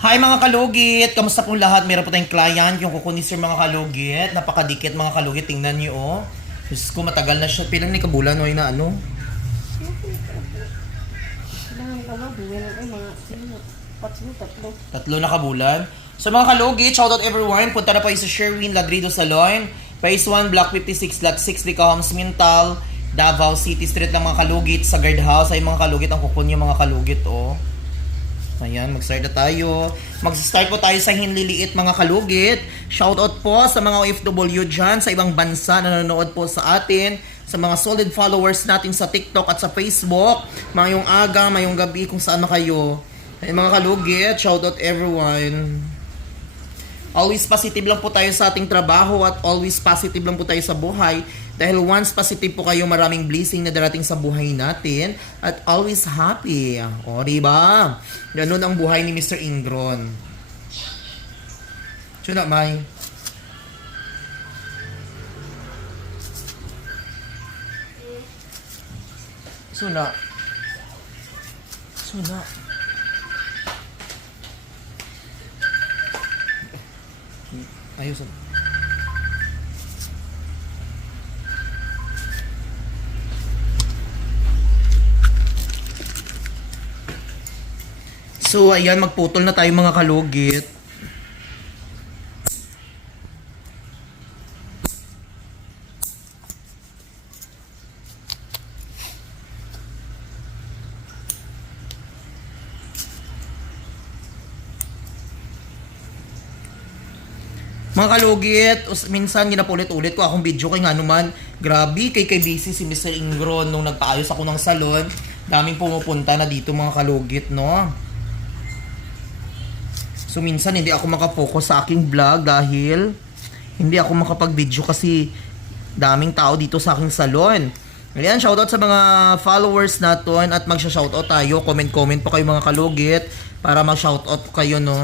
Hi mga kalugit! Kamusta pong lahat? Meron po tayong client, yung kukunin sir mga kalugit. Napakadikit mga kalugit, tingnan niyo oh. Diyos ko, matagal na siya. Pilang ni kabulan o na ano? Tatlo na kabulan. So mga kalugit, shoutout everyone. Punta na po sa Sherwin Ladrido Salon. Phase 1, Block 56, Lot 6, Licahoms, Mintal, Davao City Street ng mga kalugit sa guardhouse. Ay mga kalugit, ang kukunin yung mga kalugit oh. Ayan, mag-start na tayo. Mag-start po tayo sa hinliliit mga kalugit. Shoutout po sa mga OFW dyan sa ibang bansa na nanonood po sa atin. Sa mga solid followers natin sa TikTok at sa Facebook. Mayong aga, mayong gabi, kung saan na kayo. Ayan mga kalugit, shoutout everyone. Always positive lang po tayo sa ating trabaho at always positive lang po tayo sa buhay. Dahil once positive po kayo, maraming blessing na darating sa buhay natin. At always happy. O, diba? Ganun ang buhay ni Mr. Ingron. Suna, May? Suna. Suna. Ayos. So, ayan, magputol na tayo mga kalugit. Mga kalugit, minsan ginapulit-ulit ko akong video kay nga naman. Grabe, kay busy si Mr. Ingron nung nagpaayos ako ng salon. Daming pumupunta na dito mga kalugit, no? So minsan hindi ako makapokus sa aking vlog dahil hindi ako makapag-video kasi daming tao dito sa aking salon. Ayan, shoutout sa mga followers natin at magsha-shoutout tayo. Comment-comment po kayo mga kalugit para mag-shoutout kayo, no?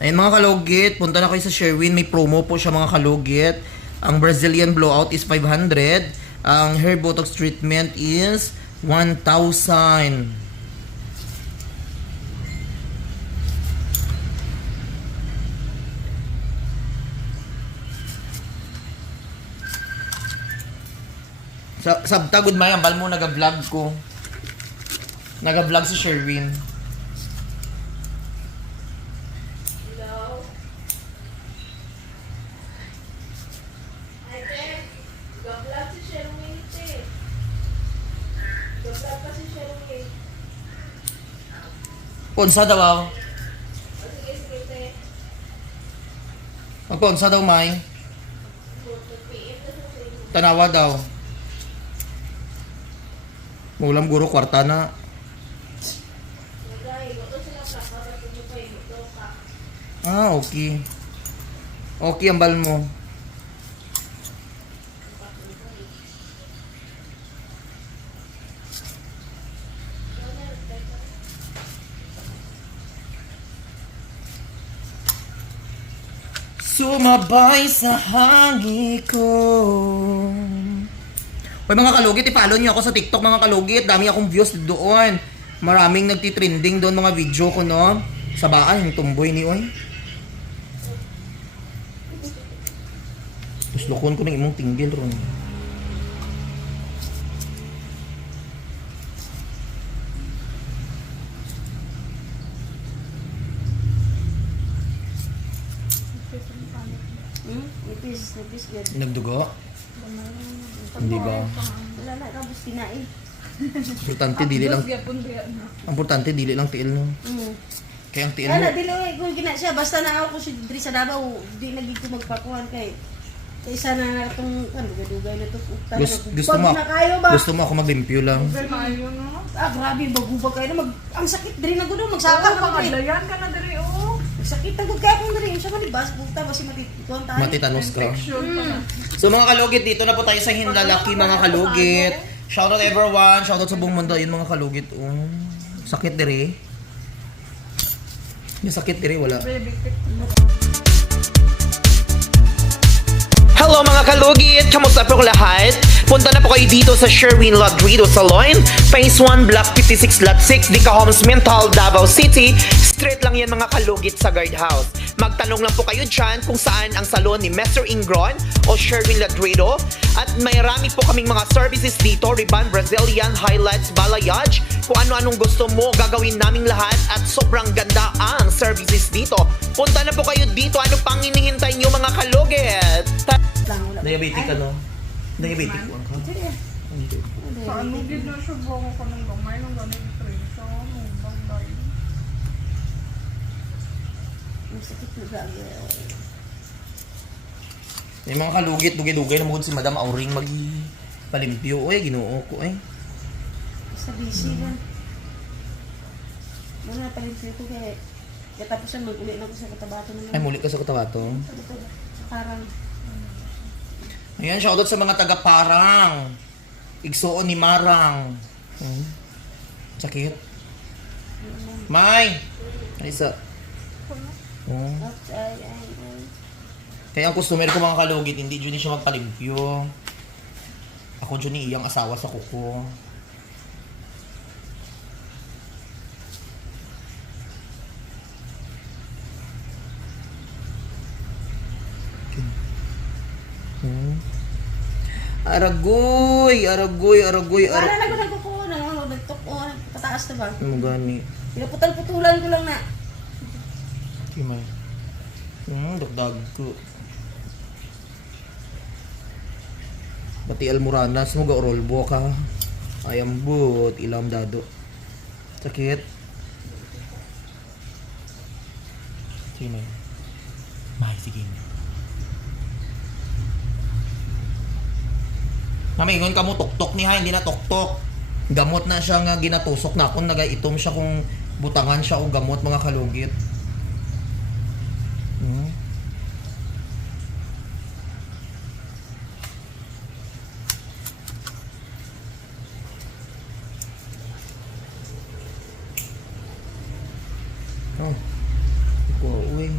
Ayan mga kalugit, punta na kayo sa Sherwin. May promo po siya mga kalugit. Ang Brazilian blowout is 500. Ang hair botox treatment is 1,000. Sabta, good may, ambal mo, naga-vlog ko. Naga-vlog si Sherwin. Ponsa daw ako. Magponsa daw, May. Tanawa daw. Mulam guro, kwarta na. Ah, okay. Okay, ambal mo. Sumabay sa hangi ko. Hoy mga kalugit, i-follow niyo ako sa TikTok mga kalugit. Dami akong views doon. Maraming nagtitrending doon mga video ko, no? Sa baan, yung tumboy ni Oy. Guslokon ko ng imong tinggil ron. Nagdugo? Hindi ba? Wala na, tapos kinain. Importante dili lang. Importante dili lang tiil no. Kaya ang tiil mo. Wala, dili kung gina siya basta na ako si Dri sa Davao, di na gid ko magpakuhan kay isa na itong dugay na to. Gusto mo. Na kayo ba? Gusto mo ako maglimpyo lang. Grabe bagubag kayo na ang sakit Dri na gudo magsaka pa kay. Pangadayan ka na diri oh. Sakit na gud kay akong Dri, siya malibas bugta basi matituan tayo. Matitanos ka. So mga kalugit, dito na po tayo sa Hinlalaki mga kalugit. Shoutout everyone, shoutout sa buong mundo yun mga kalugit. Sakit dire. Yung sakit dire wala. Hello mga kalugit! Kamusta po lahat? Punta na po kayo dito sa Sherwin Ladrido Salon, Phase 1, Block 56, Lot 6, Dica Homes, Mental, Davao City. Straight lang yan mga kalugit sa guardhouse. Magtanong lang po kayo dyan kung saan ang salon ni Mr. Ingron o Sherwin Ladrido. At may rami po kaming mga services dito, Riban, Brazilian, highlights, balayage. Kung ano-anong gusto mo, gagawin naming lahat at sobrang ganda ang services dito. Punta na po kayo dito. Ano pang hinihintay nyo mga kalugit? Diabetic ka, no? Diabetic ko ang ka? Sa ano gid na siya buong ko ng gamay ng ganun presyo ng bangday. Sakit na bagay. May mga kalugit, dugay-dugay na mukod si Madam Auring palimpyo. Uy, ginoo ko eh. Sa busy lang. Mga palimpyo ko kaya katapusan mag-uli na ko sa katabato naman. Ay, muli ka sa Cotabato. Sa Parang. Ayan, shoutout sa mga taga-Parang. Igsoon ni Marang. Sakit. May! Isa. Oh. Ay. Kaya ang customer ko mga kalugit, hindi dyan siya magpalimpyo. Ako dyan ni iyang asawa sa kuko. Aragoy! Para lang ko nagkukuha na. Nagtukuha. Pataas na ba? Ano gani? Pinaputal-putulan ko lang na. Kimay. Dagdag ko. Pati almoranas mo ga orolbo ka. Ayambot, ilam dado. Sakit. Kimay. May, sige. Namaingon ka mo tuktok ni ha, hindi na tuktok. Gamot na siya nga ginatusok na akong nagaitom siya kung butangan siya o gamot mga kalugit. Oh. Iko uwi.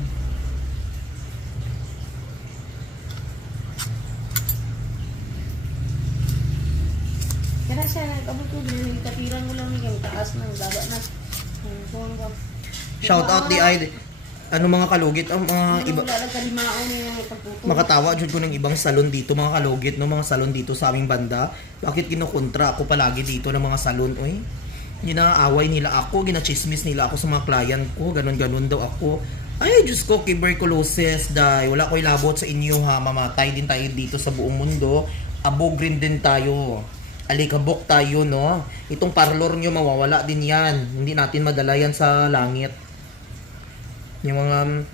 Kaya siya nagkabot ko. Katiran mo lang yung taas na. Baba na. Shout out di ay ano mga kalugit ang mga iba Wala lang kalimao niya yung pagpupul. makatawa jud ko ng ibang salon dito mga kalugit no mga salon dito sa aming banda. Bakit kinukontra ako palagi dito ng mga salon oy? Ginaaway nila ako, ginachismis nila ako sa mga client ko, ganon daw ako. Ay, Diyos ko, tuberculosis, dahil wala ko'y labot sa inyo ha, mamatay din tayo dito sa buong mundo, abog rin din tayo, alikabok tayo, no? Itong parlor nyo, mawawala din yan, hindi natin madala yan sa langit. Yung mga,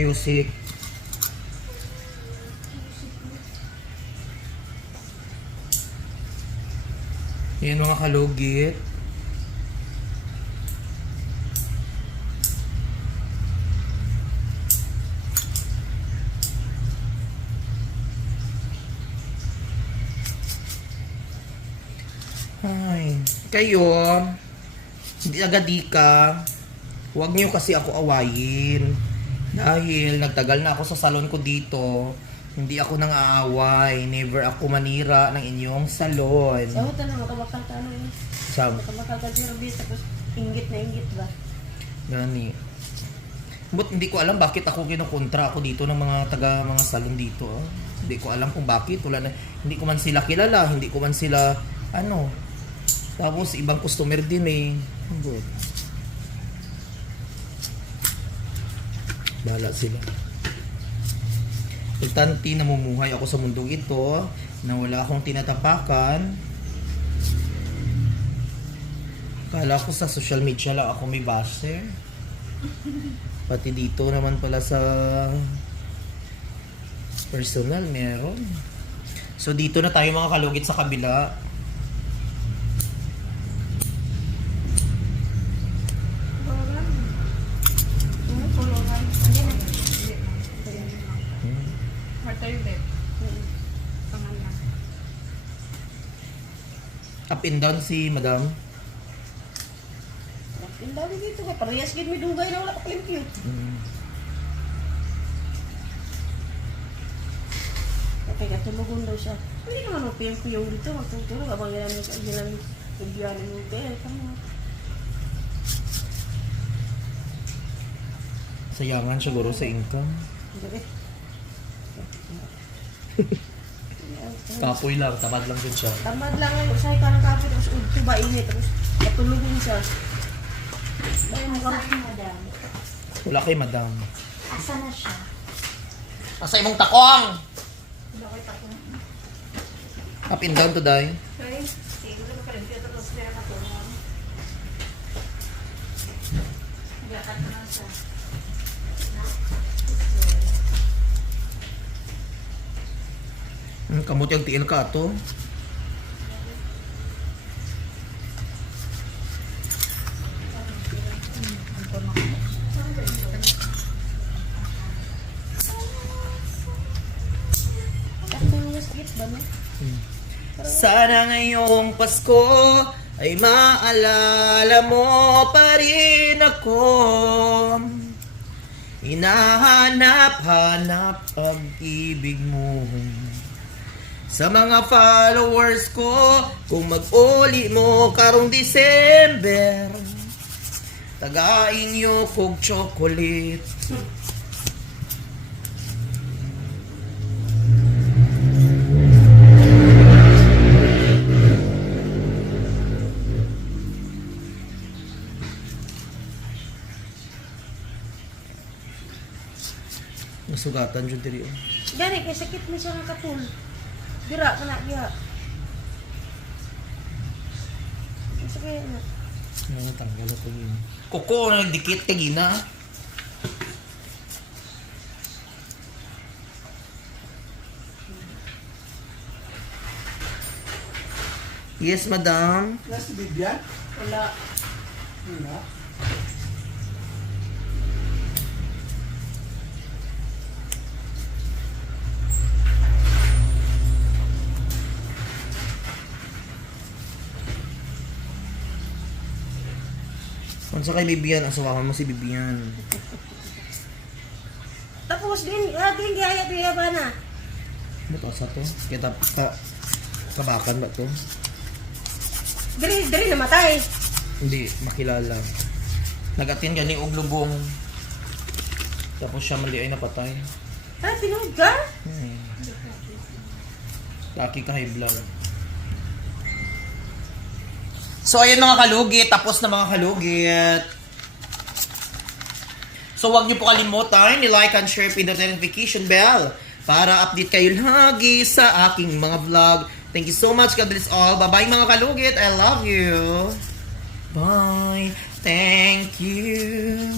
music. Yan mga kalugit. Ay, kayo, hindi agad di ka. Huwag niyo kasi ako awayin. Dahil nagtagal na ako sa salon ko dito, hindi ako nang aaway, never ako manira ng inyong salon. Sa hotel na makabakal ka ano yun. Sa Makabakal ka zero base tapos inggit na inggit ba? gani. But hindi ko alam bakit ako kinukontra ako dito ng mga mga salon dito. Oh. Hindi ko alam kung bakit. Wala na, hindi ko man sila kilala, hindi ko man sila ano. Tapos ibang customer din eh. Good. Bahala sila. Importante namumuhay ako sa mundong ito na wala akong tinatapakan. Kala ko sa social media lang ako may basher. Pati dito naman pala sa personal meron. So dito na tayo mga kalugit sa kabila. Matayulit. Pangalan. Up and down si madam. Ang dami dito ka. Parehas gid may dugay na wala ka pimpyo. Kaya tulugon daw siya. Hindi naman mo pimpyo dito. Magtutulog. Abang yan ang pimpiyan ng bel. Kamo. Sayangan siguro sa income. Kapoy lang, tamad lang din siya. Tamad lang ngayon. Usay ka ng kape. Tapos udto ba init. Tapos katulugon siya. Ay, mukhang madam. Wala kay madam. Asa na siya? Asa imong takong? Up and down today. Okay. Sige, ko pa rin. Kaya tapos meron ako. Gakat na siya. Kamot yung tiil ka to. Sakto yung masakit ba no? Sana ngayong Pasko ay maalala mo pa rin ako. Hinahanap-hanap pag-ibig mo. Sa mga followers ko, kung mag-uli mo karong December, tagain nyo kog chocolate. Nasugatan dyan diri. Gani, kay sakit mo siya ng katul. Dira ka na, diha. Isa kaya na. Ano tanggal ito yun? Kuko, nagdikit ka gina. Yes, madam. Nasa Bibian? Wala. Wala. Kung sa kay Bibian, asawakan mo si Bibian. Tapos din, din gaya ba na? Ano to sa to? Kita kabakan ba to? Diri namatay. Hindi, makilala. Nag-attend gani og lubong. Tapos siya mali ay napatay. Ah, tinuod ka? Laki ka high blood. So ayun mga kalugit, tapos na mga kalugit. So wag niyo po kalimutan, i-like and share, pindot the notification bell para update kayo lagi sa aking mga vlog. Thank you so much. God bless all. Bye-bye mga kalugit. I love you. Bye. Thank you.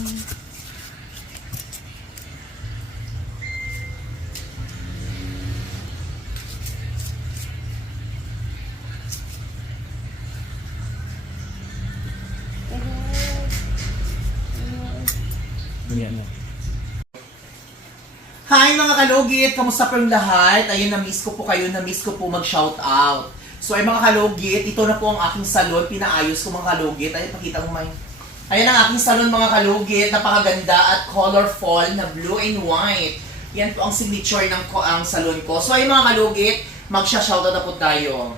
Hi mga kalugit! Kamusta po yung lahat? Ayun, na-miss ko po kayo. Na-miss ko po mag-shoutout. So ay mga kalugit, ito na po ang aking salon. Pinaayos ko mga kalugit. Ayun, pakita mo may. Ayan ang aking salon mga kalugit. Napakaganda at colorful na blue and white. Yan po ang signature ng ang salon ko. So ay mga kalugit, magsha-shoutout na po tayo.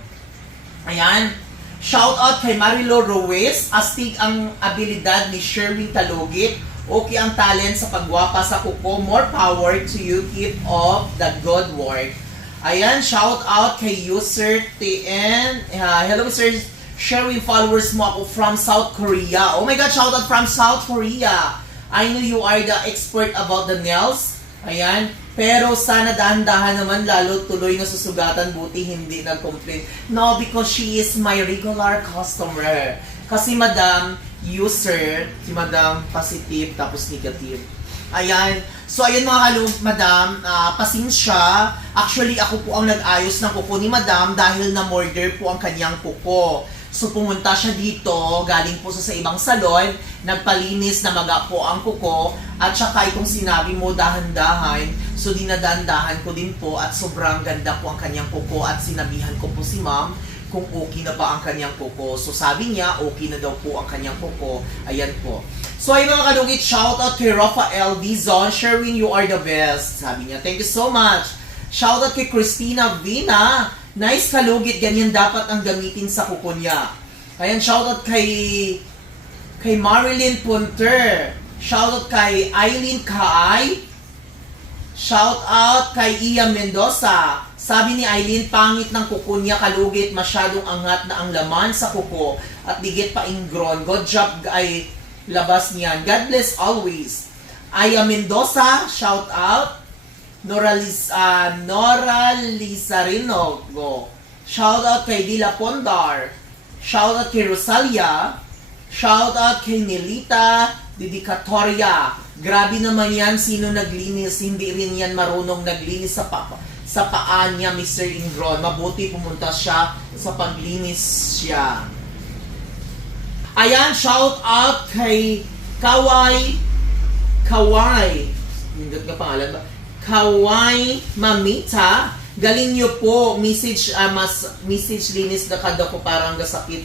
Ayan. Shoutout kay Marilo Ruiz. Astig ang abilidad ni Sherwin Talugit. Okay ang talent sa pagwapa sa kuko. More power to you. Keep up the good work. Ayan, shout out kay user TN. Hello Sir Sherwin, followers mo ako from South Korea. Oh my God, shout out from South Korea. I know you are the expert about the nails. Ayan. Pero sana dahan-dahan naman lalo tuloy na susugatan, buti hindi nag-complain. No, because she is my regular customer. Kasi madam, user, si madam positive tapos negative. Ayan. So ayun mga kalug, madam, pasensya. Actually ako po ang nag-ayos ng kuko ni madam dahil na-murder po ang kanyang kuko. So pumunta siya dito, galing po sa ibang salon, nagpalinis na magapo ang kuko, at saka itong sinabi mo dahan-dahan, so dinadahan-dahan ko din po at sobrang ganda po ang kanyang kuko at sinabihan ko po si ma'am kung okay na ba ang kanyang kuko. So sabi niya, okay na daw po ang kanyang kuko. Ayan po. So ay mga kalugit, shout out kay Rafael Dizon, Sherwin, you are the best. Sabi niya, thank you so much. Shout out kay Christina Vina, nice kalugit, ganyan dapat ang gamitin sa kuko niya. Ayan, shout out kay Marilyn Punter. Shout out kay Eileen Kaay. Shout out kay Iya Mendoza. Sabi ni Eileen, pangit ng kuko niya kalugit, masyadong angat na ang laman sa kuko at digit pa ingron. Good job ay labas niyan. God bless always. Iya Mendoza, shout out. Nora Lizarino. Go. Shout out kay Dila Pondar. Shout out kay Rosalia. Shout out kay Nelita Dedicatoria. Grabe naman yan, sino naglinis? Hindi rin yan marunong naglinis sa paa niya, Mr. Ingron. Mabuti pumunta siya sa paglinis siya. Ayan, shout out kay Kawai. Hindi ka pangalan ba? Kawai Mamita. Galing nyo po. Message linis na kada ko parang gasakit.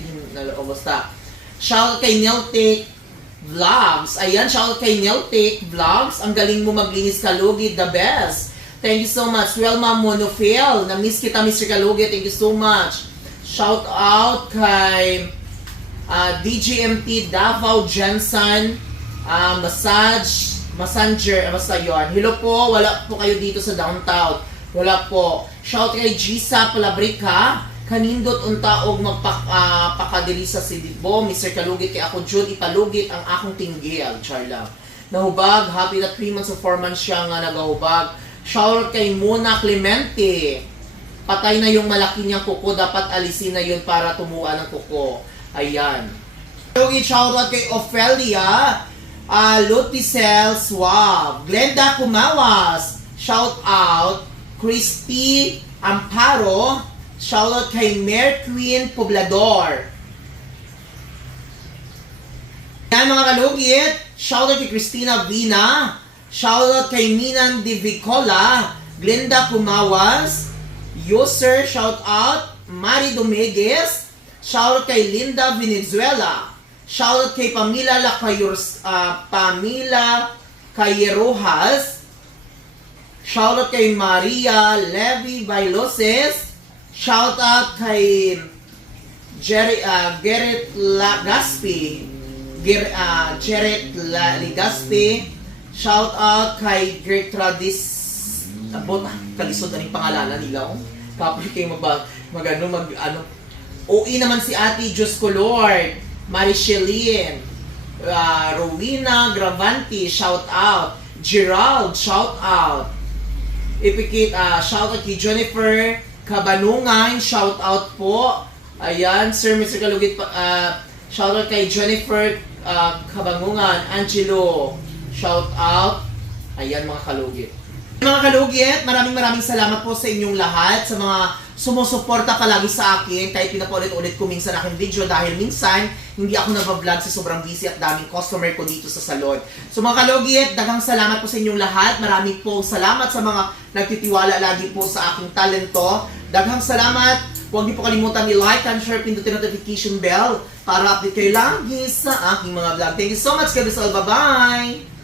O basta. Shout out kay Neltic Vlogs. Ayan, shout out kay Neltic Vlogs. Ang galing mo maglinis kalugit. The best. Thank you so much. Welma Monofil. Na-miss kita, Mr. Kalugit. Thank you so much. Shout out kay DGMT Davao Jensen. Messenger. Basta yun. Hello po. Wala po kayo dito sa downtown. Wala po. Shout kay Gisa Palabrica. Kanindot unta og magpakadiri sa Sidibo. Mr. Kalugit, kay ako Jud ipalugit ang akong tinggil. Char lang. Nahubag. Happy na 3 months or 4 months siya nga nagahubag. Shout kay Mona Clemente. Patay na yung malaki niyang kuko. Dapat alisin na yun para tumuan ng kuko. Ayan. Shout out kay Ophelia. Luticel Suave. Glenda Kumawas. Shout out. Christy Amparo. Shout out kay Mare Queen Poblador. Yan mga kalugit. Shout out kay Christina Vina. Shout out kay Minan De Vicola. Glenda Kumawas. User shout out. Mari Dominguez. Shout out kay Linda Venezuela. Shout out kay Pamela Cayerojas. Shout out kay Maria Levi Bailoses. Shout out kay Gerrit Lagaspi. Gerrit Ligaspi. Shout out kay Gertradis. Kalisod na rin pangalanan nila. Tapos kayo OE naman si Ate Diyos ko Lord. Marichelin. Rowena Gravanti, shout out. Gerald, shout out. Ipikit, shout out kay Jennifer Kabanungan, shout out po. Ayan, Sir Mr. Kalugit, shout out kay Jennifer Kabanungan. Angelo, shout out. Ayan mga kalugit. Mga kalugit, maraming salamat po sa inyong lahat, sa mga sumusuporta palagi sa akin kahit pinapaulit-ulit ko minsan aking video dahil minsan hindi ako nag-vlog sa sobrang busy at daming customer ko dito sa salon. So mga kalugit, daghang salamat po sa inyong lahat. Maraming po salamat sa mga nagtitiwala lagi po sa aking talento. Daghang salamat. Huwag niyo po kalimutan i-like and share, pindutin notification bell para update kayo lagi sa aking mga vlog. Thank you so much, Kabisol. Bye-bye!